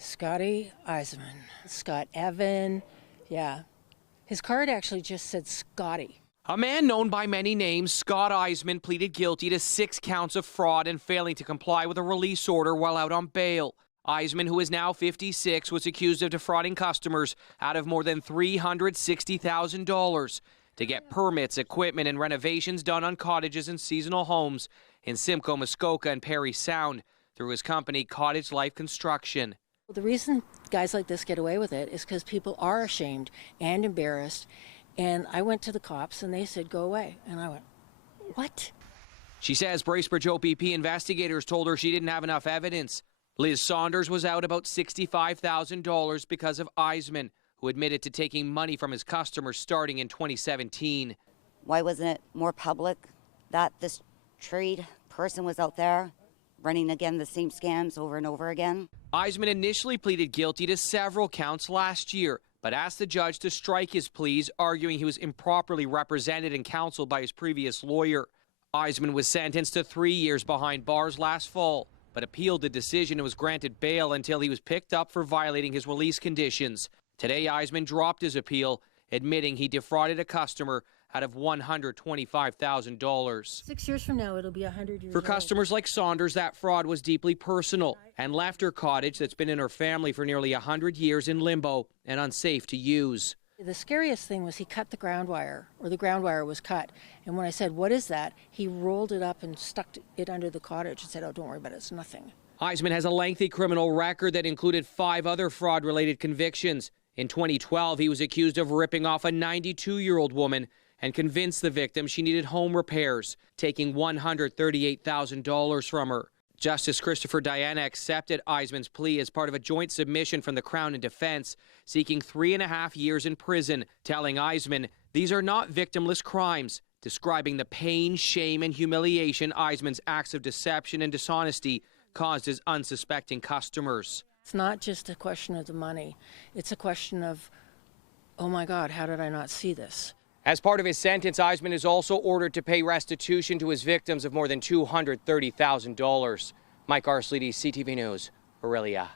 Scotty Eisman, Scott Evan, yeah. His card actually just said Scotty. A man known by many names, Scott Eisman, pleaded guilty to 6 counts of fraud and failing to comply with a release order while out on bail. Eisman, who is now 56, was accused of defrauding customers out of more than $360,000 to get permits, equipment, and renovations done on cottages and seasonal homes in Simcoe, Muskoka, and Parry Sound through his company, Cottage Life Construction. The reason guys like this get away with it is because people are ashamed and embarrassed. And I went to the cops and they said, go away. And I went, what? She says Bracebridge OPP investigators told her she didn't have enough evidence. Liz Saunders was out about $65,000 because of Eisman, who admitted to taking money from his customers starting in 2017. Why wasn't it more public that this trade person was out there running again the same scams over and over again? Eisman initially pleaded guilty to several counts last year, but asked the judge to strike his pleas, arguing he was improperly represented and counseled by his previous lawyer. Eisman was sentenced to 3 years behind bars last fall, but appealed the decision and was granted bail until he was picked up for violating his release conditions. Today, Eisman dropped his appeal, admitting he defrauded a customer out of $125,000. 6 years from now, it'll be 100 years For old. customers like Saunders, that fraud was deeply personal and left her cottage that's been in her family for nearly 100 years in limbo and unsafe to use. The scariest thing was he cut the ground wire, or the ground wire was cut. And when I said, what is that? He rolled it up and stuck it under the cottage and said, oh, don't worry about it, it's nothing. Eisman has a lengthy criminal record that included 5 other fraud-related convictions. In 2012, he was accused of ripping off a 92-year-old woman and convinced the victim she needed home repairs, taking $138,000 from her. Justice Christopher Diana accepted Eisman's plea as part of a joint submission from the Crown and Defense, seeking 3.5 years in prison, telling Eisman these are not victimless crimes, describing the pain, shame, and humiliation Eisman's acts of deception and dishonesty caused his unsuspecting customers. It's not just a question of the money. It's a question of, oh my God, how did I not see this? As part of his sentence, Eisman is also ordered to pay restitution to his victims of more than $230,000. Mike Arsledy, CTV News, Orillia.